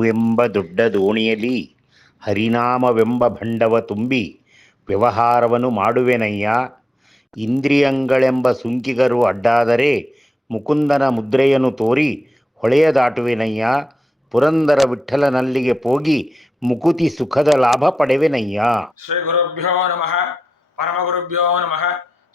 ಮನವೆಂಬ ದೊಡ್ಡ ದೋಣಿಯಲ್ಲಿ ಹರಿನಾಮವೆಂಬ ಭಂಡವ ತುಂಬಿ ವ್ಯವಹಾರವನ್ನು ಮಾಡುವೆನಯ್ಯ. ಇಂದ್ರಿಯಗಳೆಂಬ ಸುಂಕಿಗರು ಅಡ್ಡಾದರೆ ಮುಕುಂದನ ಮುದ್ರೆಯನ್ನು ತೋರಿ ಹೊಳೆಯ ದಾಟುವೆನಯ್ಯ. ಪುರಂದರ ವಿಠ್ಠಲನಲ್ಲಿಗೆ ಹೋಗಿ ಮುಕುತಿ ಸುಖದ ಲಾಭ ಪಡೆವೆನಯ್ಯ. ಶ್ರೀ ಗುರುಭ್ಯೋ ನಮಃ. ಪರಮಗುರುಭ್ಯೋ ನಮಃ.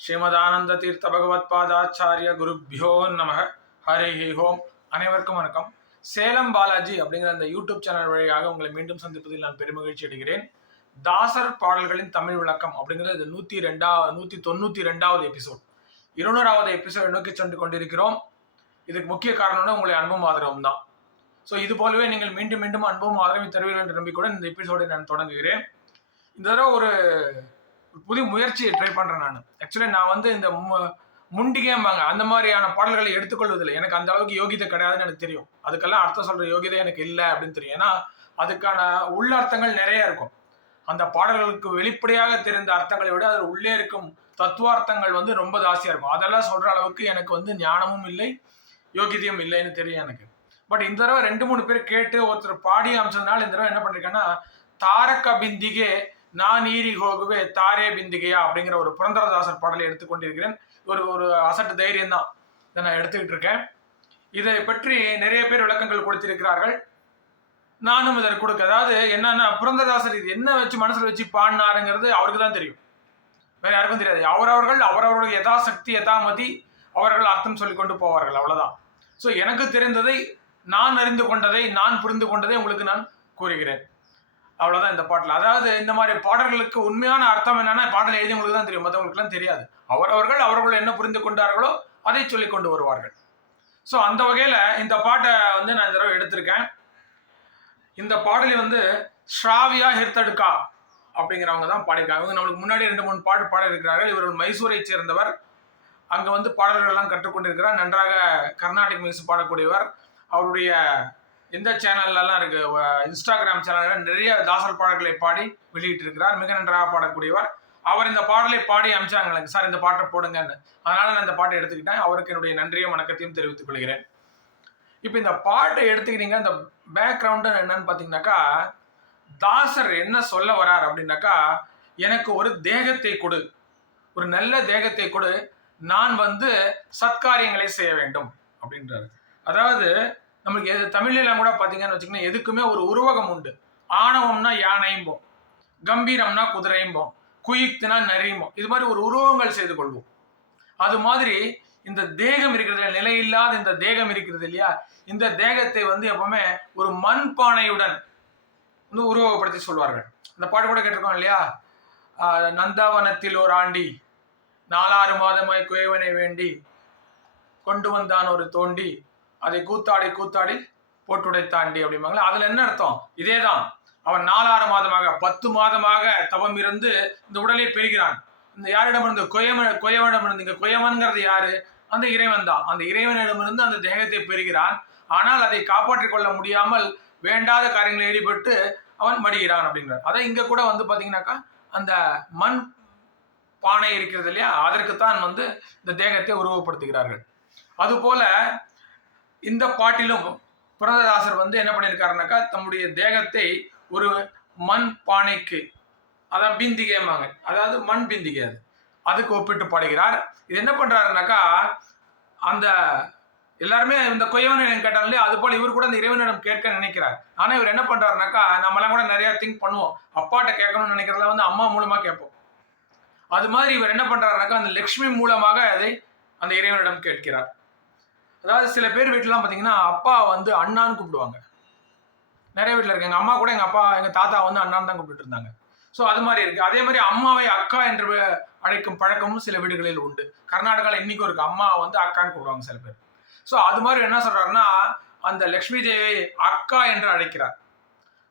ஸ்ரீமதானந்த தீர்த்த பகவத்பாதாச்சாரிய குருப்யோ நமக. ஹரி ஓம். அனைவருக்கும் வணக்கம். சேலம் பாலாஜி அப்படிங்கிற அந்த யூடியூப் சேனல் வழியாக உங்களை மீண்டும் சந்திப்பதில் நான் பெருமகிழ்ச்சி அடைகிறேன். தாசர் பாடல்களின் தமிழ் விளக்கம் அப்படிங்கிறது இது 192வது எபிசோட், 200வது எபிசோட் நோக்கி சென்று கொண்டிருக்கிறோம். இதுக்கு முக்கிய காரணம்னா உங்களை அன்பும் ஆதரவும் தான். ஸோ இது போலவே நீங்கள் மீண்டும் மீண்டும் அன்பும் ஆதரவை தருவீர்கள் என்ற நம்பிக்கையுடன் இந்த எபிசோடை நான் தொடங்குகிறேன். இந்த தடவை ஒரு புதிய முயற்சியை ட்ரை பண்ணுறேன் நான். ஆக்சுவலி நான் வந்து இந்த முண்டிகேம்பாங்க அந்த மாதிரியான பாடல்களை எடுத்துக்கொள்வதில்லை. எனக்கு அந்த அளவுக்கு யோகிதை கிடையாதுன்னு எனக்கு தெரியும். அதுக்கெல்லாம் அர்த்தம் சொல்கிற யோகிதை எனக்கு இல்லை அப்படின்னு தெரியும். ஏன்னா அதுக்கான உள்ளர்த்தங்கள் நிறைய இருக்கும். அந்த பாடல்களுக்கு வெளிப்படையாக தெரிந்த அர்த்தங்களை விட அதில் உள்ளே இருக்கும் தத்துவார்த்தங்கள் வந்து ரொம்ப ஜாஸ்தியாக இருக்கும். அதெல்லாம் சொல்கிற அளவுக்கு எனக்கு வந்து ஞானமும் இல்லை, யோகிதையும் இல்லைன்னு தெரியும் எனக்கு. பட் இந்த தடவை 2-3 பேர் கேட்டு ஒருத்தர் பாடி அமைச்சதுனால இந்த தடவை என்ன பண்ணிருக்கேன்னா, தாரக பிந்திகே நான் ஈரி ஹோகுவே தாரே பிந்திகையா அப்படிங்கிற ஒரு புரந்தரதாசர் பாடலை எடுத்துக்கொண்டிருக்கிறேன். ஒரு அசட்டு தைரியம் தான் இதை நான் எடுத்துக்கிட்டு இருக்கேன். இதை பற்றி நிறைய பேர் விளக்கங்கள் கொடுத்திருக்கிறார்கள், நானும் இதற்கு கொடுக்க. அதாவது என்னன்னா, புரந்தரதாசர் இது என்ன வச்சு மனசுல வச்சு பாடினாருங்கிறது அவருக்கு தான் தெரியும், வேற யாருக்கும் தெரியாது. அவரவர்களுடைய யதாசக்தி யதாமதி அவர்கள் அர்த்தம் சொல்லி கொண்டு போவார்கள், அவ்வளவுதான். ஸோ எனக்கு தெரிந்ததை, நான் அறிந்து கொண்டதை, நான் புரிந்து கொண்டதை உங்களுக்கு நான் கூறுகிறேன், அவ்வளவுதான் இந்த பாட்டில். அதாவது இந்த மாதிரி பாடல்களுக்கு உண்மையான அர்த்தம் என்னன்னா பாடல் எழுதியவங்களுக்கு தான் தெரியும், மற்றவங்களுக்குலாம் தெரியாது. அவர்கள் என்ன புரிந்து கொண்டார்களோ அதை சொல்லி கொண்டு வருவார்கள். ஸோ அந்த வகையில் இந்த பாட்டை வந்து நான் இந்த தடவை எடுத்திருக்கேன். இந்த பாடலை வந்து ஸ்ராவியா ஹிர்தடுகா அப்படிங்கிறவங்க தான் பாடியிருக்காங்க. இவங்க நம்மளுக்கு முன்னாடி 2-3 பாட்டு பாட இருக்கிறார்கள். இவர்கள் மைசூரை சேர்ந்தவர். அங்கே வந்து பாடல்கள்லாம் கற்றுக்கொண்டிருக்கிறார். நன்றாக கர்நாடிக் மியூசிக் பாடக்கூடியவர். அவருடைய எந்த சேனல்லாம் இருக்கு, இன்ஸ்டாகிராம் சேனலில் நிறைய தாசர் பாடல்களை பாடி வெளியிட்டு இருக்கிறார். மிக நன்றாக பாடக்கூடியவர். அவர் இந்த பாடலை பாடி அனுப்பிச்சாங்க, சார் இந்த பாட்டை போடுங்கன்னு. அதனால நான் இந்த பாட்டை எடுத்துக்கிட்டேன். அவருக்கு என்னுடைய நன்றியும் வணக்கத்தையும் தெரிவித்துக் கொள்கிறேன். இப்போ இந்த பாட்டை எடுத்துக்கிட்டீங்க, இந்த பேக்ரவுண்டு என்னன்னு பார்த்தீங்கன்னாக்கா, தாசர் என்ன சொல்ல வரார் அப்படின்னாக்கா, எனக்கு ஒரு தேகத்தை கொடு, ஒரு நல்ல தேகத்தை கொடு, நான் வந்து சத்காரியங்களை செய்ய வேண்டும் அப்படின்றாரு. அதாவது நம்மளுக்கு தமிழ்லாம் கூட பார்த்தீங்கன்னு வச்சுக்கோங்க, எதுக்குமே ஒரு உருவகம் உண்டு. ஆணவம்னா யானையும்போம், கம்பீரம்னா குதிரையும்போம், குயிக்துனா நரியும்போம். இது மாதிரி ஒரு உருவங்கள் செய்து கொள்வோம். அது மாதிரி இந்த தேகம் இருக்கிறது, நிலையில்லாத இந்த தேகம் இருக்கிறது இல்லையா, இந்த தேகத்தை வந்து எப்பவுமே ஒரு மண் பானையுடன் வந்து உருவகப்படுத்தி சொல்வார்கள். இந்த பாட்டு கூட கேட்டிருக்கோம் இல்லையா, நந்தாவனத்தில் ஒரு ஆண்டி 4-6 மாதமாய் குயவனை வேண்டி கொண்டு வந்தான் ஒரு தோண்டி அதை கூத்தாடி கூத்தாடி போட்டுடை தாண்டி அப்படிம்பாங்களா. அதுல என்ன அர்த்தம்? இதேதான். அவன் 4-6 மாதமாக 10 மாதமாக தவம் இருந்து இந்த உடலை பெறுகிறான். இந்த யாரிடமிருந்து? குயவனிடமிருந்து. இங்க குயவன்கிறது யாரு? அந்த இறைவன் தான். அந்த இறைவனிடமிருந்து அந்த தேகத்தை பெறுகிறான். ஆனால் அதை காப்பாற்றிக் கொள்ள முடியாமல் வேண்டாத காரியங்களில் ஈடுபட்டு அவன் மடிகிறான் அப்படிங்கிறார். அதை இங்க கூட வந்து பாத்தீங்கன்னாக்கா, அந்த மண் பானை இருக்கிறது இல்லையா, அதற்குத்தான் வந்து இந்த தேகத்தை உருவப்படுத்துகிறார்கள். அதுபோல இந்த பாட்டிலும் புரந்தரதாசர் வந்து என்ன பண்ணியிருக்காருனாக்கா, தம்முடைய தேகத்தை ஒரு மண் பானைக்கு, அதான் பிந்திகைமாங்க, அதாவது மண் பிந்திகை, அதுக்கு ஒப்பிட்டு பாடுகிறார். இது என்ன பண்றாருனாக்கா, அந்த எல்லாருமே இந்த குயவனை கேட்டாங்க இல்லையா, அது போல இவர் கூட இந்த இறைவனிடம் கேட்க நினைக்கிறார். ஆனா இவர் என்ன பண்றாருனாக்கா, நம்மளாம் கூட நிறைய திங்க் பண்ணுவோம், அப்பாட்ட கேட்கணும்னு நினைக்கிறதுல வந்து அம்மா மூலமா கேட்போம். அது மாதிரி இவர் என்ன பண்றாருனாக்கா, அந்த லக்ஷ்மி மூலமாக அதை அந்த இறைவனிடம் கேட்கிறார். அதாவது சில பேர் வீட்டுலாம் பார்த்தீங்கன்னா அப்பா வந்து அண்ணான்னு கூப்பிடுவாங்க. நிறைய வீட்டில் இருக்கு. எங்கள் அம்மா கூட எங்கள் தாத்தா வந்து அண்ணான்னு தான் கூப்பிட்டு இருந்தாங்க. ஸோ அது மாதிரி இருக்கு. அதே மாதிரி அம்மாவை அக்கா என்று அழைக்கும் பழக்கமும் சில வீடுகளில் உண்டு. கர்நாடகாவில் இன்னைக்கும் இருக்கு, அம்மா வந்து அக்கான்னு கூப்பிடுவாங்க சில பேர். ஸோ அது மாதிரி என்ன சொல்றாருன்னா, அந்த லக்ஷ்மி தேவி அக்கா என்று அழைக்கிறார்.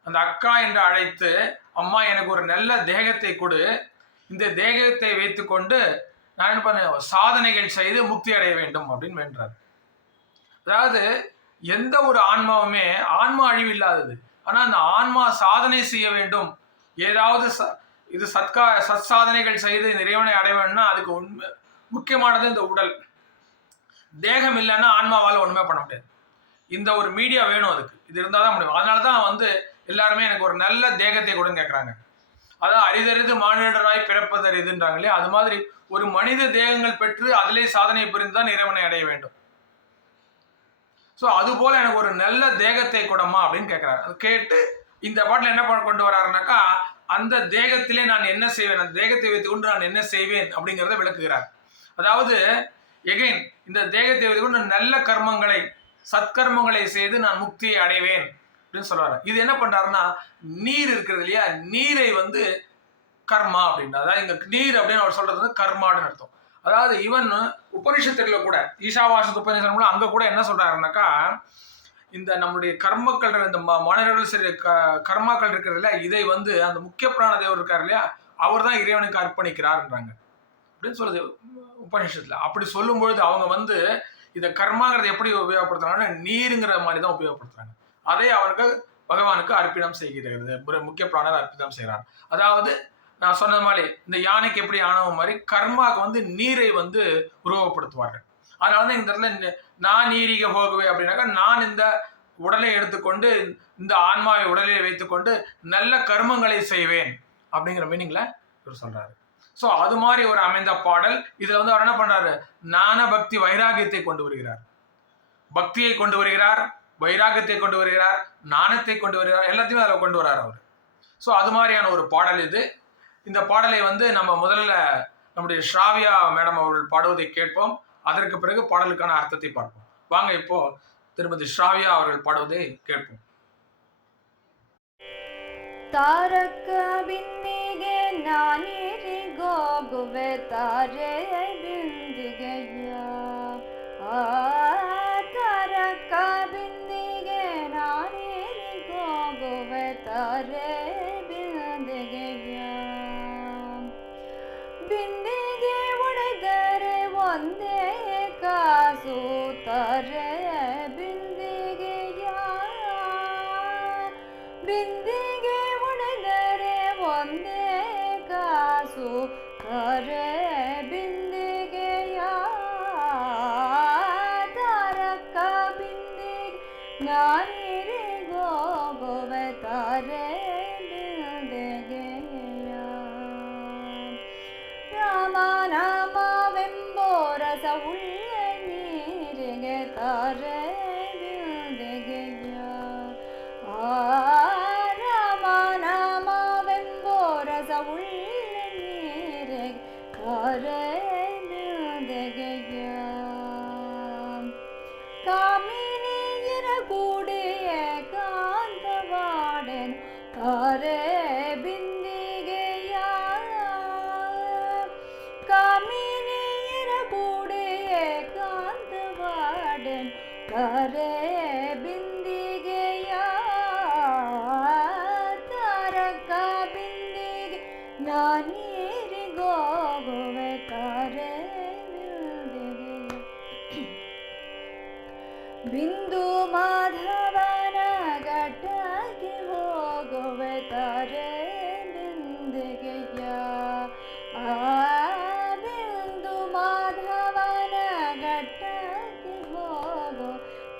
அந்த அக்கா என்று அழைத்து, அம்மா எனக்கு ஒரு நல்ல தேகத்தை கொடு, இந்த தேகத்தை வைத்துக்கொண்டு நான் என்ன பண்ண சாதனைகள் செய்து முக்தி அடைய வேண்டும் அப்படின்னு வேண்டார். அதாவது எந்த ஒரு ஆன்மாவுமே ஆன்மா அழிவு இல்லாதது. ஆனா அந்த ஆன்மா சாதனை செய்ய வேண்டும், ஏதாவது இது சத் சாதனைகள் செய்து இறைவனை அடைய வேண்டும்னா அதுக்கு முக்கியமானது இந்த உடல். தேகம் இல்லைன்னா ஆன்மாவால் ஒண்ணுமே பண்ண முடியாது. இந்த ஒரு மீடியா வேணும், அதுக்கு இது இருந்தால் தான் முடியும். அதனால தான் வந்து எல்லாருமே எனக்கு ஒரு நல்ல தேகத்தை கூட கேட்குறாங்க. அதான் அரிதறிது மானிடராய் பிறப்பது அரிதுன்றாங்க இல்லையா, அது மாதிரி ஒரு மனித தேகங்கள் பெற்று அதிலே சாதனை புரிந்து தான் இறைவனை அடைய வேண்டும். ஸோ அது போல எனக்கு ஒரு நல்ல தேகத்தை கூடமா அப்படின்னு கேட்கிறாரு. அது கேட்டு இந்த பாட்டில் என்ன கொண்டு வர்றாருனாக்கா, அந்த தேகத்திலே நான் என்ன செய்வேன், அந்த தேகத்தை வைத்துக்கொண்டு நான் என்ன செய்வேன் அப்படிங்கிறத விளக்குகிறார். அதாவது எகைன் இந்த தேகத்தை வைத்துக்கொண்டு நல்ல கர்மங்களை சத்கர்மங்களை செய்து நான் முக்தியை அடைவேன் அப்படின்னு சொல்றாரு. இது என்ன பண்றாருன்னா, நீர் இருக்கிறது இல்லையா, நீரை வந்து கர்மா அப்படின்னு, அதாவது இங்க நீர் அப்படின்னு அவர் சொல்றது வந்து கர்மான்னு அர்த்தம். அதாவது ஈவன் உபனிஷத்துக்களை கூட, ஈஷாவாச உபநிஷத்துல கூட அங்க கூட என்ன சொல்றாருனாக்கா, இந்த நம்முடைய கர்மக்கள், இந்த மாணவர்கள் சரி கர்மாக்கள் இருக்கிறது இல்லையா, இதை வந்து அந்த முக்கிய பிராண தேவர் இருக்கார் இல்லையா, அவர் தான் இறைவனுக்கு அர்ப்பணிக்கிறார்ன்றாங்க அப்படின்னு சொல்லுது உபநிஷத்துல. அப்படி சொல்லும் பொழுது அவங்க வந்து இந்த கர்மாங்கிறத எப்படி உபயோகப்படுத்துறாங்கன்னா, நீருங்கிற மாதிரி தான் உபயோகப்படுத்துறாங்க. அதை அவர்கள் பகவானுக்கு அர்ப்பணம் செய்கிறது, முக்கிய பிராணர் அர்ப்பணம் செய்கிறார். அதாவது நான் சொன்ன மாதிரி இந்த யானைக்கு எப்படி ஆணவம் மாதிரி கர்மாவுக்கு வந்து நீரை வந்து உருவப்படுத்துவார்கள். அதனாலதான் இந்த இடத்துல நான் நீரிக போகவே அப்படின்னாக்கா, நான் இந்த உடலை எடுத்துக்கொண்டு இந்த ஆன்மாவை உடலில் வைத்துக்கொண்டு நல்ல கர்மங்களை செய்வேன் அப்படிங்கிற மீனிங்ல இவர் சொல்றாரு. ஸோ அது மாதிரி ஒரு அமைந்த பாடல். இதுல வந்து அவர் என்ன பண்றாரு, ஞான பக்தி வைராகியத்தை கொண்டு வருகிறார், பக்தியை கொண்டு வருகிறார், வைராகியத்தை கொண்டு வருகிறார், ஞானத்தை கொண்டு வருகிறார், எல்லாத்தையுமே அதில் கொண்டு வர்றார் அவர். ஸோ அது மாதிரியான ஒரு பாடல் இது. இந்த பாடலை வந்து நம்ம முதல்ல நம்முடைய ஸ்ராவியா மேடம் அவர்கள் பாடுவதை கேட்போம். அதற்கு பிறகு பாடலுக்கான அர்த்தத்தை பார்ப்போம். வாங்க இப்போ திருமதி ஸ்ராவியா அவர்கள் பாடுவதை கேட்போம். ತಾರಕ ಬಿಂದಿಗೆ ನಾನಿರಿಗೋಗುವೆ ತಾರೆ ಬಿಂದಿಗೆಯ, ತಾರಕ ಬಿಂದಿಗೆ ನಾನಿರಿಗೋಗುವೆ ತಾರೆ ಬಿಂದಿಗೆಯ, ಬಿಂದಿಗೆ ಒಡೆದರೆ ಒಂದೇ ಕಾಸು ತಾರೆ ಬಿಂದಿಗೆಯ, ಬಿಂದಿಗೆ ಒಡೆದರೆ ಒಂದೇ ಕಾಸು ತಾರೆ ಬಿಂದಿಗೆಯ, ತಾರಕ ಬಿಂದಿಗೆ ನಾನಿರಿಗೋಗುವೆ ತಾರೆ ಬಿಂದಿಗೆಯ, ರಾಮನಾಮವೆಂಬೋ ರಸವುಳ್ಳ ನೀರಿಗೆ ತಾರೆ ಬಿಂದಿಗೆಯ, ರಾಮನಾಮವೆಂಬೋ ರಸವುಳ್ಳ ನೀರಿಗೆ ತಾರೆ ಬಿಂದಿಗೆಯ, ಕಾಮಿನಿಯರ ಕೂಡಿ ಏಕಾಂತವಾಡೆನು ತಾರೆ ಬಿಂದಿಗೆಯ, ಕಾಮಿನಿಯರ ಕೂಡಿ ಏಕಾಂತವಾಡೆನು ತಾರೆ ಬಿಂದಿಗೆಯ, ತಾರಕ ಬಿಂದಿಗೆ ನಾನಿರಿಗೋಗುವೆ ತಾರೆ ಬಿಂದಿಗೆಯ, ಬಿಂದು ಮಾಧವನ ಘಟ್ಟಕ್ಕೆ ಹೋಗುವೆ ತಾರೆ ಬಿಂದಿಗೆಯ, ಬಿಂದು ಮಾಧವನ ಘಟ್ಟಕ್ಕೆ ಹೋಗು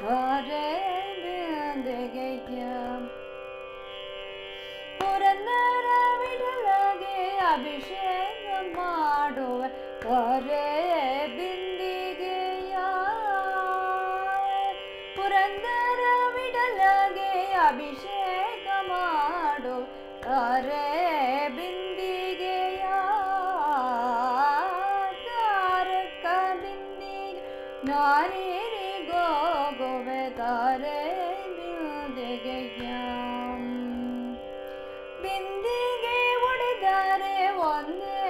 ತಾರೆ ಬಿಂದಿಗೆಯ, ಪುರಂದರ ವಿಠಲಗೆ ಅಭಿಷೇಕ ಮಾಡುವೆ ತಾರೆ ಬಿಂದಿಗೆಯ, ಪುರಂದರ ವಿಠಲಗೆ ಅಭಿಷೇಕ ಮಾಡು ತಾರೆ ಬಿಂದಿಗೆಯ, ತಾರಕ ಬಿಂದಿಗೆ ನಾನಿರಿಗೋಗುವೆ ತಾರೆ ಬಿಂದಿಗೆಯ, ಬಿಂದಿಗೆ ಒಡೆದರೆ ಒಂದೇ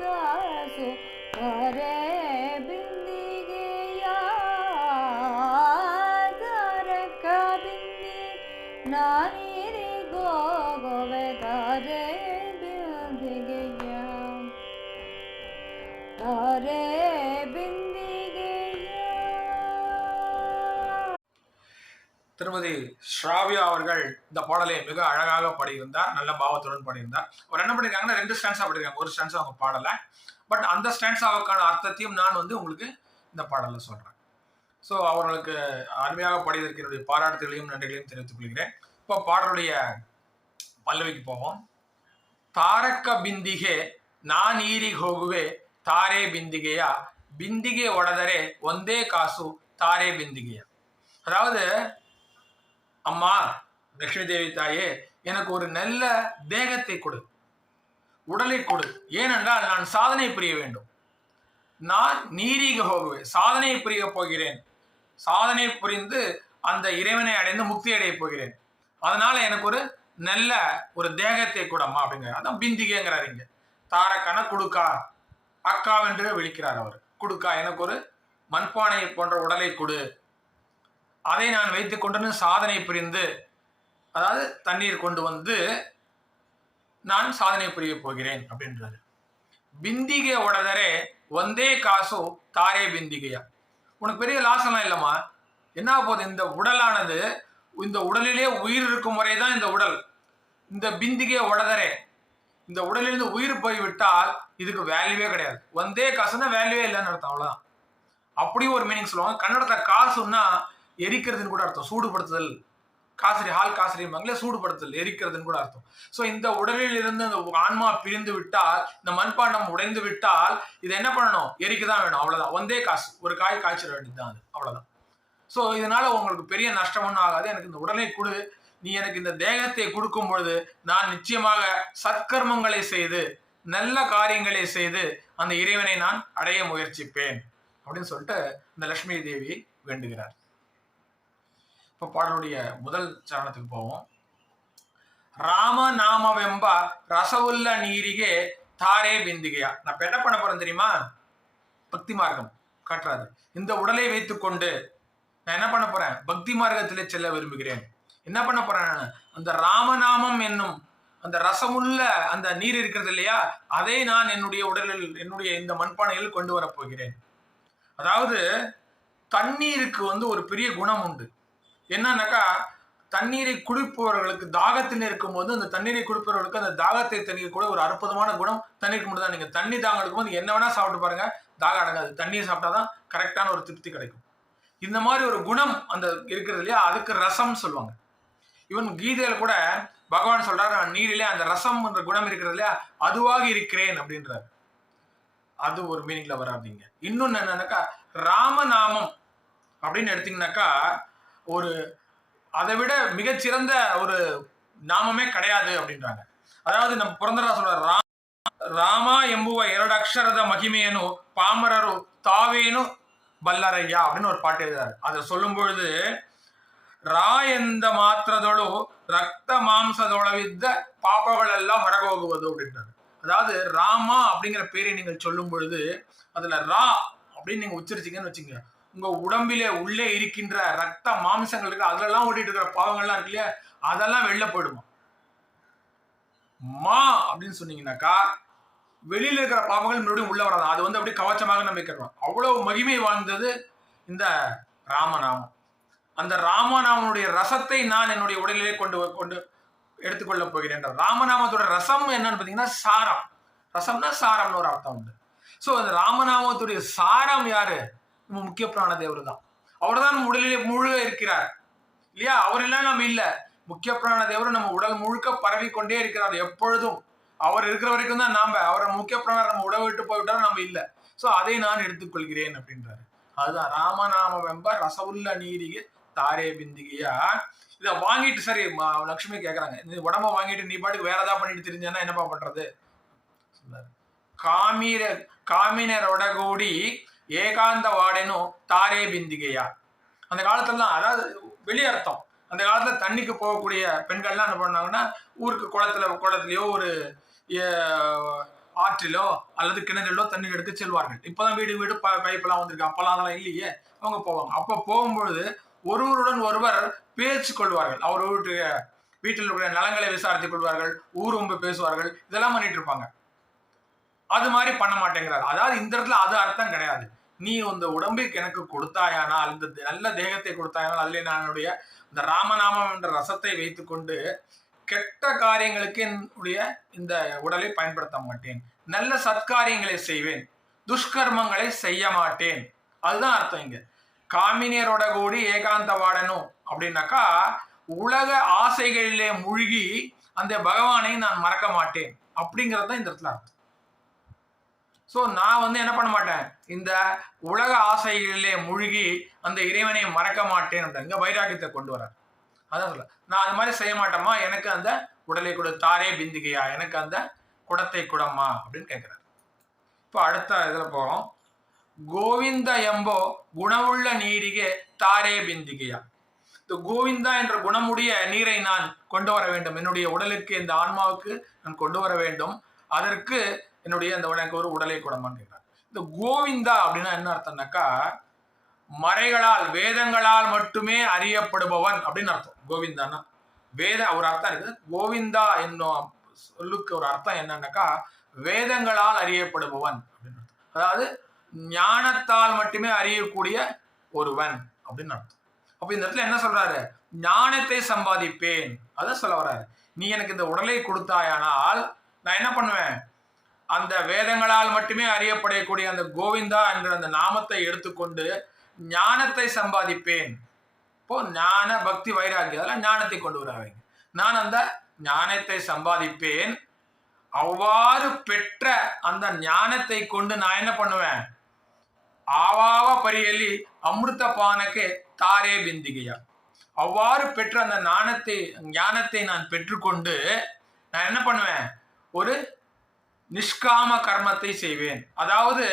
ಕಾಸು ತಾರೆ ಬಿಂದಿಗೆಯ, ತಾರಕ ಬಿಂದಿಗೆ ನಾನಿರಿಗೋಗುವೆ ತಾರೆ ಬಿಂದಿಗೆಯ, ತಾರೆ ಬಿಂದಿಗೆಯ. திருமதி ஸ்ராவியா அவர்கள் இந்த பாடலை மிக அழகாக பாடியிருந்தார், நல்ல பாவத்துடன் பாடியிருந்தார். அவர் என்ன பண்ணிருக்காங்கன்னா, 2 ஸ்டான்ஸா பாடிருக்காங்க. ஒரு ஸ்டான்ஸா அவங்க பாடல, பட் அந்த ஸ்டான்ஸாவுக்கான அர்த்தத்தையும் நான் வந்து உங்களுக்கு இந்த பாடல்ல சொல்றேன். ஸோ அவர்களுக்கு அருமையாக பாடியதற்கு என்னுடைய பாராட்டுகளையும் நன்றிகளையும் தெரிவித்துக் கொள்கிறேன். இப்போ பாடலுடைய பல்லவிக்கு போவோம். ತಾರಕ ಬಿಂದಿಗೆ ನಾನೀರಿಗೆ ಹೋಗುವೆ ತಾರೆ ಬಿಂದಿಗೆಯ ಬಿಂದಿಗೆ ಒಡೆದರೆ ಒಂದೇ ಕಾಸು ತಾರೆ ಬಿಂದಿಗೆಯ. அதாவது, அம்மா லட்சுமி தேவி தாயே, எனக்கு ஒரு நல்ல தேகத்தை கொடு, உடலை கொடு, ஏனென்றால் நான் சாதனை புரிய வேண்டும். நான் நீரிக போகுவேன், சாதனை புரிய போகிறேன், சாதனை புரிந்து அந்த இறைவனை அடைந்து முக்தி அடைய போகிறேன். அதனால எனக்கு ஒரு நல்ல ஒரு தேகத்தை கூடம்மா அப்படிங்கிற. அதான் பிந்திகைங்கிறார் இங்க. தாரக்கன குடுக்கா, அக்காவென்று விழிக்கிறார் அவர். குடுக்கா, எனக்கு ஒரு மண்பானை போன்ற உடலை கொடு, அதை நான் வைத்துக் கொண்டு சாதனை புரிந்து, அதாவது தண்ணீர் கொண்டு வந்து நான் சாதனை புரிய போகிறேன் அப்படின்றாரு. பிந்திகை உடதரே ஒந்தே காசு தாரே பிந்திகையா. உனக்கு பெரிய லாசம்லாம் இல்லைம்மா, என்ன போகுது, இந்த உடலானது, இந்த உடலிலே உயிர் இருக்கும் முறைதான் இந்த உடல். இந்த பிந்திகை உடதரே, இந்த உடலிலிருந்து உயிர் போய்விட்டால் இதுக்கு வேல்யூவே கிடையாது. ஒந்தே காசுன்னா வேல்யூவே இல்லைன்னு அர்த்தம், அவ்வளவுதான். அப்படி ஒரு மீனிங் சொல்லுவாங்க. கன்னடத்துல காசுன்னா எரிக்கிறதுன்னு கூட அர்த்தம், சூடுபடுத்துதல். காசரி, ஹால் காசரிம்பாங்களே, சூடுபடுத்துதல், எரிக்கிறதுன்னு கூட அர்த்தம். ஸோ இந்த உடலில் இருந்து அந்த ஆன்மா பிரிந்து விட்டால், இந்த மண்பாண்டம் உடைந்து விட்டால், இது என்ன பண்ணணும், எரிக்க தான் வேணும், அவ்வளவுதான். ஒந்தே காசு, ஒரு காய் காய்ச்சிட வேண்டியதுதான், அது அவ்வளவுதான். ஸோ இதனால உங்களுக்கு பெரிய நஷ்டம் ஒன்றும் ஆகாது. எனக்கு இந்த உடலை கொடு, நீ எனக்கு இந்த தேகத்தை கொடுக்கும் பொழுது நான் நிச்சயமாக சத்கர்மங்களை செய்து நல்ல காரியங்களை செய்து அந்த இறைவனை நான் அடைய முயற்சிப்பேன் அப்படின்னு சொல்லிட்டு இந்த லட்சுமி தேவி வேண்டுகிறார். இப்போ பாடலுடைய முதல் சரணத்துக்கு போவோம். ராமநாமவெம்ப ரசவுல்ல நீரிகே தாரே பிந்திகையா. நான் இப்ப என்ன பண்ண போறேன் தெரியுமா, பக்தி மார்க்கம் காட்டுறாரு. இந்த உடலை வைத்துக்கொண்டு நான் என்ன பண்ண போறேன், பக்தி மார்க்கத்திலே செல்ல விரும்புகிறேன். என்ன பண்ண போறேன், அந்த ராமநாமம் என்னும் அந்த ரசமுள்ள அந்த நீர் இருக்கிறது இல்லையா, அதை நான் என்னுடைய உடலில், என்னுடைய இந்த மண்பானையில் கொண்டு வரப் போகிறேன். அதாவது தண்ணீருக்கு ஒரு பெரிய குணம் உண்டு. என்னன்னாக்கா, தண்ணீரை குடிப்பவர்களுக்கு தாகத்தில் இருக்கும்போது அந்த தண்ணீரை குடிப்பவர்களுக்கு அந்த தாகத்தை தண்ணீர் கூட ஒரு அற்புதமான குணம் தண்ணீருக்கு மட்டும் தான். நீங்க தண்ணி தாகம் எடுக்கும்போது என்ன வேணா சாப்பிட்டு பாருங்க, தாகம் அடங்காது. தண்ணீர் சாப்பிட்டாதான் கரெக்டான ஒரு திருப்தி கிடைக்கும். இந்த மாதிரி ஒரு குணம் அந்த இருக்கிறது இல்லையா, அதுக்கு ரசம் சொல்லுவாங்க. இவன் கீதையில கூட பகவான் சொல்றாரு, நீரிலே அந்த ரசம் என்ற குணம் இருக்கிறது இல்லையா, அதுவாக இருக்கிறேன் அப்படின்றாரு. அது ஒரு மீனிங்ல வராதிங்க. இன்னொன்னு என்னன்னாக்கா, ராமநாமம் அப்படின்னு எடுத்தீங்கன்னாக்கா, ஒரு அதை விட மிகச்சிறந்த ஒரு நாமமே கிடையாது அப்படின்றாங்க. அதாவது நம்ம புரந்தரா சொல்றாரு, ராமா ಎಂಬುವ 2 ಅಕ್ಷರದ ಮಹಿಮೆಯನ್ನು ಪಾಮರರು ತಾವೇನು ಬಲ್ಲರಯ್ಯ அப்படின்னு ஒரு பாட்டு எழுதுறாரு. அதை சொல்லும் பொழுது, ரா எந்த மாத்திரதோடு ரத்த மாம்சதோடவித்த பாப்பங்களெல்லாம் ಹೊರಗೋಗುವುದು அப்படின்றாரு. அதாவது ராமா அப்படிங்கிற பேரை நீங்கள் சொல்லும் பொழுது அதுல ரா அப்படின்னு நீங்க உச்சரிச்சீங்கன்னு வச்சுங்க, உங்க உடம்பிலே உள்ளே இருக்கின்ற ரத்த மாம்சங்கள் இருக்கு, அதுல ஓடிட்டு இருக்கிற பாவங்கள்லாம் இருக்கு இல்லையா, அதெல்லாம் வெளில போயிடுமா. மா அப்படின்னு சொன்னீங்கன்னாக்கா வெளியில இருக்கிற பாவங்கள் மறுபடியும் உள்ள வராது. அது அப்படியே கவச்சமாக நம்ம கேட்கணும். அவ்வளவு மகிமை வாழ்ந்தது இந்த ராமநாமம். அந்த ராமநாமனுடைய ரசத்தை நான் என்னுடைய உடலிலே கொண்டு எடுத்துக்கொள்ள போகிறேன். ராமநாமத்தோட ரசம் என்னன்னு பாத்தீங்கன்னா சாரம். ரசம்னா சாரம்னு ஒரு அர்த்தம் உண்டு. சோ அந்த ராமநாமத்துடைய சாரம் யாரு, நம்ம முக்கிய பிராண தேவர் தான். அவர் தான் நம்ம உடலிலே முழுக இருக்கிறார் இல்லையா. அவர் எல்லாம் நம்ம இல்ல, முக்கிய பிராண தேவர் நம்ம உடல் முழுக்க பரவி கொண்டே இருக்கிறார் எப்பொழுதும். அவர் இருக்கிற வரைக்கும் தான் நாம, அவரை முக்கிய பிராணர் நம்ம உடல் விட்டு போய்விட்டாலும் நம்ம இல்லை. சோ அதை நான் எடுத்துக்கொள்கிறேன் அப்படின்றாரு. அதுதான் ராமநாம வெம்ப ரசவுல்ல நீரிகை தாரே பிந்திகையா. இதை வாங்கிட்டு, சரி லட்சுமி கேட்கறாங்க, இந்த உடம்ப வாங்கிட்டு நீ பாட்டுக்கு வேற ஏதாவது பண்ணிட்டு தெரிஞ்சேன்னா என்னப்பா பண்றது. காமினரோட கூடி ஏகாந்த வாடனும் தாரே பிந்திகையா. அந்த காலத்துலலாம், அதாவது வெளியர்த்தம், அந்த காலத்துல தண்ணிக்கு போகக்கூடிய பெண்கள்லாம் என்ன பண்ணாங்கன்னா, ஊருக்கு குளத்திலயோ ஒரு ஆற்றிலோ அல்லது கிணறிலோ தண்ணீர் எடுக்க செல்வார்கள். இப்பதான் வீடு வீடு பைப்பெல்லாம் வந்திருக்கு, அப்பெல்லாம் அதெல்லாம் இல்லையே. அவங்க போவாங்க. அப்ப போகும்பொழுது ஒருவருடன் ஒருவர் பேச்சு கொள்வார்கள். அவர் வீட்டில் இருக்கிற நலங்களை விசாரித்துக் கொள்வார்கள், ஊரும்பு பேசுவார்கள், இதெல்லாம் பண்ணிட்டு இருப்பாங்க. அது மாதிரி பண்ண மாட்டேங்கிறார். அதாவது இந்த இடத்துல அது அர்த்தம் கிடையாது. நீ இந்த உடம்புக்கு எனக்கு கொடுத்தாயானால், இந்த நல்ல தேகத்தை கொடுத்தாயானால், அதுல நான் என்னுடைய இந்த ராமநாமம் என்ற ரசத்தை வைத்துக்கொண்டு கெட்ட காரியங்களுக்கு என்னுடைய இந்த உடலை பயன்படுத்த மாட்டேன், நல்ல சத்காரியங்களை செய்வேன், துஷ்கர்மங்களை செய்ய மாட்டேன். அதுதான் அர்த்தம் இங்க. காமினியரோட கூடி ஏகாந்த வாடணும் அப்படின்னாக்கா உலக ஆசைகளிலே மூழ்கி அந்த பகவானை நான் மறக்க மாட்டேன் அப்படிங்கிறது தான் இந்த இடத்துல அர்த்தம். ஸோ நான் வந்து என்ன பண்ண மாட்டேன், இந்த உலக ஆசைகளிலே மூழ்கி அந்த இறைவனை மறக்க மாட்டேன் அப்படிங்க வைராக்கியத்தை கொண்டு வரார். அதான் சொல்ல, நான் அது மாதிரி செய்ய மாட்டேமா, எனக்கு அந்த உடலை கொடு தாரே பிந்திகையா, எனக்கு அந்த குடத்தை குடம்மா அப்படின்னு கேட்கிறார். இப்போ அடுத்த இதில் போகிறோம். கோவிந்த எம்போ குணமுள்ள நீரிகே தாரே பிந்திகையா. இந்த கோவிந்தா என்ற குணமுடைய நீரை நான் கொண்டு வர வேண்டும், என்னுடைய உடலுக்கு, இந்த ஆன்மாவுக்கு நான் கொண்டு வர வேண்டும். அதற்கு என்னுடைய அந்த எனக்கு ஒரு உடலை குடமான்னு கேட்கிறார். இந்த கோவிந்தா அப்படின்னா என்ன அர்த்தம்னாக்கா, மறைகளால் வேதங்களால் மட்டுமே அறியப்படுபவன் அப்படின்னு அர்த்தம். கோவிந்தான்னா வேத ஒரு அர்த்தம் இருக்கு. கோவிந்தா என்னும் சொல்லுக்கு ஒரு அர்த்தம் என்னன்னாக்கா வேதங்களால் அறியப்படுபவன் அப்படின்னு அர்த்தம். அதாவது ஞானத்தால் மட்டுமே அறியக்கூடிய ஒருவன் அப்படின்னு அர்த்தம். அப்ப இந்த இடத்துல என்ன சொல்றாரு, ஞானத்தை சம்பாதிப்பேன் அதான் சொல்ல வர்றாரு. நீ எனக்கு இந்த உடலை கொடுத்தாயானால் நான் என்ன பண்ணுவேன், அந்த வேதங்களால் மட்டுமே அறியப்படக்கூடிய அந்த கோவிந்தா என்ற அந்த நாமத்தை எடுத்துக்கொண்டு ஞானத்தை சம்பாதிப்பேன். இப்போ ஞான பக்தி வைராகியம் அதெல்லாம் ஞானத்தை கொண்டு வராங்க. நான் அந்த ஞானத்தை சம்பாதிப்பேன். அவ்வாறு பெற்ற அந்த ஞானத்தை கொண்டு நான் என்ன பண்ணுவேன், ஆவாவ பரியலி அமிர்த பானக்கு தாரே பிந்திகையா. அவ்வாறு பெற்ற அந்த ஞானத்தை நான் பெற்றுக்கொண்டு நான் என்ன பண்ணுவேன், ஒரு நிஷ்காம கர்மத்தை செய்வேன். அதாவது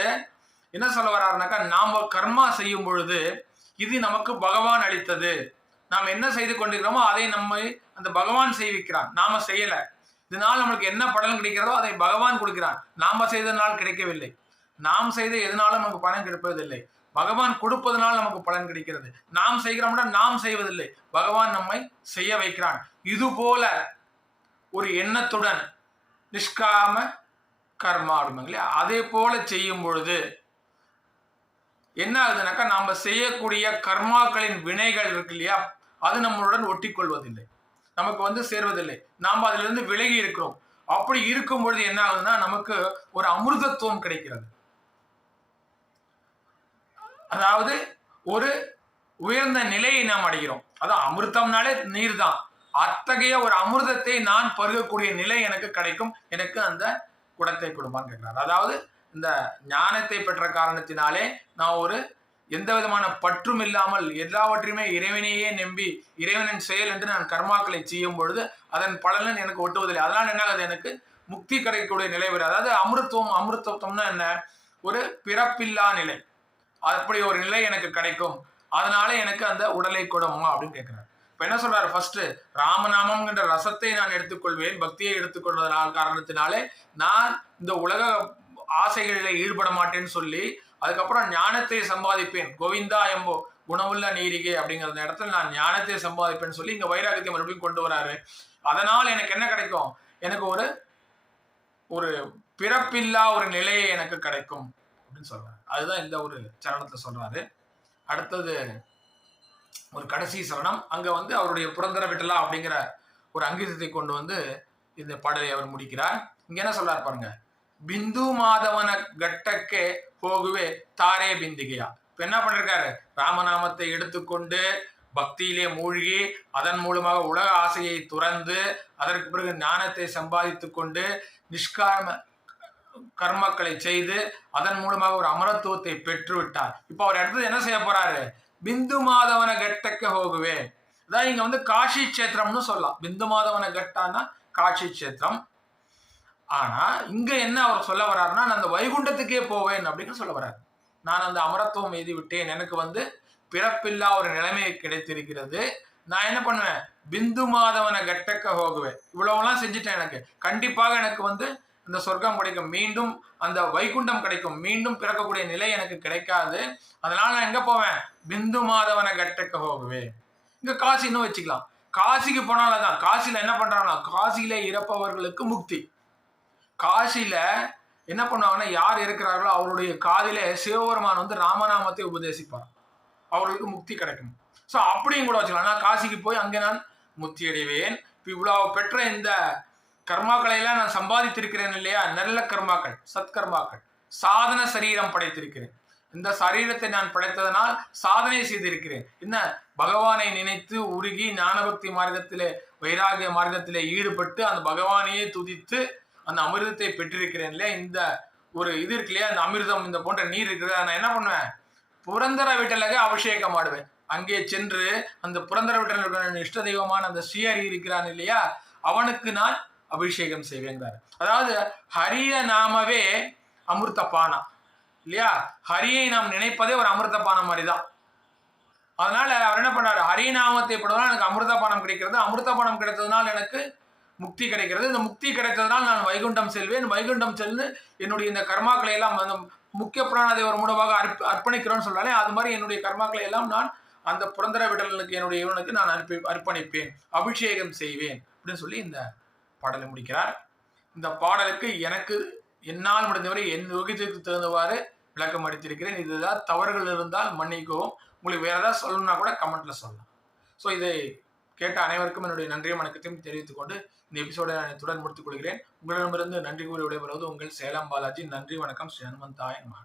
என்ன சொல்ல வர்றாருனாக்கா, நாம கர்மா செய்யும் பொழுது இது நமக்கு பகவான் அளித்தது, நாம் என்ன செய்து கொண்டிருக்கிறோமோ அதை நம்மை அந்த பகவான் செய்விக்கிறான், நாம செய்யல. இதனால் நம்மளுக்கு என்ன பலன் கிடைக்கிறதோ அதை பகவான் கொடுக்கிறான். நாம செய்ததனால் கிடைக்கவில்லை, நாம் செய்த எதனாலும் நமக்கு பலன் கிடைப்பதில்லை, பகவான் கொடுப்பதனால் நமக்கு பலன் கிடைக்கிறது. நாம் செய்கிறோம்னா நாம் செய்வதில்லை, பகவான் நம்மை செய்ய வைக்கிறான். இது போல ஒரு எண்ணத்துடன் நிஷ்காம கர்மா அப்படிங்க இல்லையா, அதே போல செய்யும் பொழுது என்ன ஆகுதுனாக்கா, நாம செய்யக்கூடிய கர்மாக்களின் வினைகள் இருக்கு இல்லையா, அது நம்மளுடன் ஒட்டி கொள்வதில்லை, நமக்கு வந்து சேர்வதில்லை, நாம் அதுல இருந்து விலகி இருக்கிறோம். அப்படி இருக்கும் பொழுது என்ன ஆகுதுன்னா, நமக்கு ஒரு அமிர்தத்துவம் கிடைக்கிறது. அதாவது ஒரு உயர்ந்த நிலையை நாம் அடைகிறோம். அதான் அமிர்தம்னாலே நீர் தான். அத்தகைய ஒரு அமிர்தத்தை நான் பருகக்கூடிய நிலை எனக்கு கிடைக்கும். எனக்கு அந்த குடத்தை கொடுப்பான்னு கேட்கிறார். அதாவது இந்த ஞானத்தை பெற்ற காரணத்தினாலே நான் ஒரு எந்த விதமான பற்றும் இல்லாமல் எல்லாவற்றையுமே இறைவனையே நம்பி இறைவனின் செயல் என்று நான் கர்மாக்களை செய்யும் பொழுது அதன் பலன் எனக்கு ஒட்டுவதில்லை. அதனால் என்ன ஆகுது, எனக்கு முக்தி கிடைக்கக்கூடிய நிலை வரும். அதாவது அமிர்தத்துவம்னா என்ன, ஒரு பிறப்பில்லா நிலை. அப்படி ஒரு நிலை எனக்கு கிடைக்கும். அதனால எனக்கு அந்த உடலை கொடுமா அப்படின்னு கேட்கிறார். இப்ப என்ன சொல்றாரு, ஃபர்ஸ்ட் ராமநாமம் என்ற ரசத்தை நான் எடுத்துக்கொள்வேன், பக்தியை எடுத்துக்கொள்வதனால் காரணத்தினாலே நான் இந்த உலக ஆசைகளில ஈடுபட மாட்டேன்னு சொல்லி, அதுக்கப்புறம் ஞானத்தை சம்பாதிப்பேன், கோவிந்தா எம்போ குணமுள்ள நீரிகே அப்படிங்கிற இடத்துல நான் ஞானத்தை சம்பாதிப்பேன்னு சொல்லி இங்க வைராகியத்தை மறுபடியும் கொண்டு வராரு. அதனால் எனக்கு என்ன கிடைக்கும், எனக்கு ஒரு ஒரு பிறப்பில்லா ஒரு நிலையை எனக்கு கிடைக்கும் அப்படின்னு சொல்றாரு. அதுதான் இந்த ஒரு சரணத்தை சொல்றாரு. அடுத்தது ஒரு கடைசி சரணம். அங்க வந்து அவருடைய புரந்தர விட்டலா அப்படிங்கிற ஒரு அங்கீதத்தை கொண்டு வந்து இந்த பாடலை அவர் முடிக்கிறார். இங்க என்ன சொல்றாரு பாருங்க, பிந்து மாதவன கட்டக்கே போகுவே தாரே பிந்திகையா. இப்ப என்ன பண்ணிருக்காரு, ராமநாமத்தை எடுத்துக்கொண்டு பக்தியிலே மூழ்கி அதன் மூலமாக உலக ஆசையை துறந்து அதற்கு பிறகு ஞானத்தை சம்பாதித்து கொண்டு நிஷ்காம கர்மக்களை செய்து அதன் மூலமாக ஒரு அமரத்துவத்தை பெற்று விட்டார். இப்ப அவர் அடுத்தது என்ன செய்ய போறாரு, பிந்து மாதவன கட்டக்க போகுவே. அதான் இங்க வந்து காஷி கஷேத்திரம்னு சொல்லலாம். பிந்து மாதவன கட்டான்னா காஷி கஷேத்திரம். ஆனா இங்க என்ன அவர் சொல்ல வர்றாருன்னா, நான் அந்த வைகுண்டத்துக்கே போவேன் அப்படின்னு சொல்ல வர்றாரு. நான் அந்த அமரத்துவம் எழுதி விட்டேன், எனக்கு வந்து பிறப்பில்லா ஒரு நிலைமை கிடைத்திருக்கிறது, நான் என்ன பண்ணுவேன், பிந்து மாதவன கட்டக்க போகுவேன், இவ்வளவுலாம் செஞ்சுட்டேன், எனக்கு கண்டிப்பாக எனக்கு வந்து இந்த சொர்க்கம் கிடைக்கும், மீண்டும் அந்த வைகுண்டம் கிடைக்கும், மீண்டும் பிறக்கக்கூடிய நிலை எனக்கு கிடைக்காது. அதனால நான் எங்க போவேன், பிந்து மாதவன கட்டக்க போகுவேன். இங்க காசி இன்னும் வச்சுக்கலாம். காசிக்கு போனால்தான், காசியில என்ன பண்றாங்கன்னா, காசியில இறப்பவர்களுக்கு முக்தி. காசியில என்ன பண்ணுவாங்கன்னா, யார் இருக்கிறார்களோ அவருடைய காதிலே சிவபெருமான் வந்து ராமநாமத்தை உபதேசிப்பார், அவர்களுக்கு முக்தி கிடைக்கும். ஸோ அப்படியும் கூட வச்சுக்கலாம். நான் காசிக்கு போய் அங்கே நான் முக்தி அடைவேன். இவ்வளவு பெற்ற இந்த கர்மாக்களை எல்லாம் நான் சம்பாதித்திருக்கிறேன் இல்லையா, நல்ல கர்மாக்கள், சத்கர்மாக்கள், சாதன சரீரம் படைத்திருக்கிறேன். இந்த சரீரத்தை நான் படைத்ததனால் சாதனை செய்திருக்கிறேன். என்ன, பகவானை நினைத்து உருகி ஞானபக்தி மார்க்கத்திலே வைராகிய மார்க்கத்திலே ஈடுபட்டு அந்த பகவானையே துதித்து அந்த அமிர்தத்தை பெற்றிருக்கிறேன் இல்லையா. இந்த ஒரு இது இருக்கு இல்லையா, அந்த அமிர்தம் இந்த போன்ற நீர் இருக்கிறத நான் என்ன பண்ணுவேன், புரந்தர விட்டலுக்கு அபிஷேகம் ஆடுவேன். அங்கே சென்று அந்த புரந்தர விட்டல் இஷ்ட தெய்வமான அந்த ஸ்ரீஹரி இருக்கிறான் இல்லையா, அவனுக்கு நான் அபிஷேகம் செய்வேங்கிறார். அதாவது ஹரிய நாமவே அமிர்த பானம் இல்லையா, ஹரியை நாம் நினைப்பதே ஒரு அமிர்த பானம் மாதிரிதான். அதனால அவர் என்ன பண்ணாரு, ஹரிநாமத்தை படுவதால் எனக்கு அமிர்த பானம் கிடைக்கிறது, அமிர்த பானம் கிடைத்ததுனால் எனக்கு முக்தி கிடைக்கிறது, இந்த முக்தி கிடைத்ததுனால் நான் வைகுண்டம் செல்வேன், வைகுண்டம் சென்று என்னுடைய இந்த கர்மாக்களை எல்லாம் அந்த முக்கிய பிராணதேவர் மூலமாக அர்ப்பணிக்கிறோன்னு சொல்றாலே, அது மாதிரி என்னுடைய கர்மாக்களை எல்லாம் நான் அந்த புரந்தர விடலுக்கு என்னுடைய இவனுக்கு நான் அர்ப்பணிப்பேன், அபிஷேகம் செய்வேன் அப்படின்னு சொல்லி இந்த பாடலை முடிக்கிறார். இந்த பாடலுக்கு எனக்கு என்னால் முடிந்தவரை என் யோகியத்துக்கு தகுந்தவாறு விளக்கம் அளித்திருக்கிறேன். இதுதான் தவறுகள் இருந்தால் மன்னிக்கவும். உங்களுக்கு வேற ஏதாவது சொல்லணும்னா கூட கமெண்ட்ல சொல்லலாம். ஸோ இதை கேட்ட அனைவருக்கும் என்னுடைய நன்றியும் வணக்கத்தையும் தெரிவித்துக் கொண்டு இந்த எபிசோடை நான் இத்துடன் முடித்துக் கொள்கிறேன். உங்களிடமிருந்து நன்றி கூறி விடைபெறுவது உங்கள் சேலம் பாலாஜி. நன்றி, வணக்கம். ஸ்ரீ ஹனுமந்தாய நமஹ.